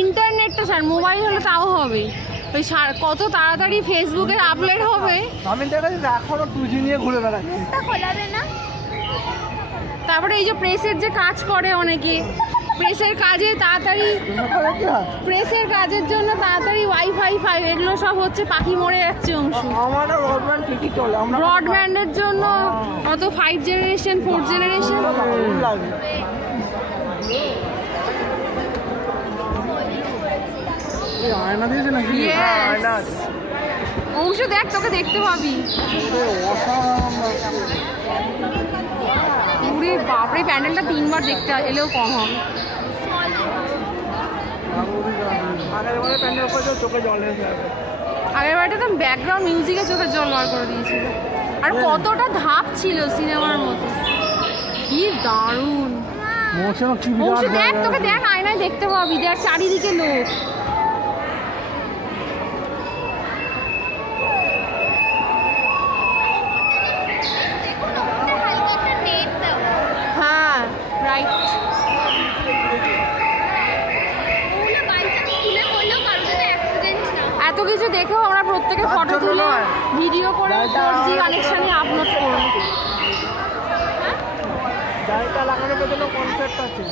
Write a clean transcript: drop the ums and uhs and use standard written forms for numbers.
ইন্টারনেটটা sir, mobile হলে তাও হবে। ওই কত তাড়াতাড়ি ফেসবুকে আপলোড হবে। আমি দেখাচ্ছি এখনো 2G নিয়ে ঘুরে বেড়াচ্ছি। তারপরে এই যে প্রেসের যে কাজ করে অনেকে, প্রেসের কাজে তাড়াতাড়ি, প্রেসের কাজের জন্য তাড়াতাড়ি ওয়াইফাই এগুলো সব হচ্ছে, পাখি মরে যাচ্ছে অংশ। আমার ব্রডব্যান্ড ঠিকই চলে, আমরা ব্রডব্যান্ডের জন্য অত 5 জেনারেশন 4 জেনারেশন লাগে। আয়না দিয়েছে নাকি? অংশ দেখ, তোকে দেখতে পাবি। পুরে বাপরে, প্যান্ডেলটা 3 বার দেখতে এলেও কম হবে। আগের বারটা তো ব্যাকগ্রাউন্ড মিউজিকে চোখের জল বার করে দিয়েছিল। আর কতটা ধাপ ছিল সিনেমার মতো, কি দারুণ। অংশ দেখ, তোকে দেখ, আয়নায় দেখতে পাবি, দেখ চারিদিকে লোক। হ্যাঁ রাইট। এত কিছু দেখেও আমরা প্রত্যেকে ফটো তুলে ভিডিও করে 4G কানেকশনে আপলোড করব। লাগানোর জন্য কনসেপ্ট আছে।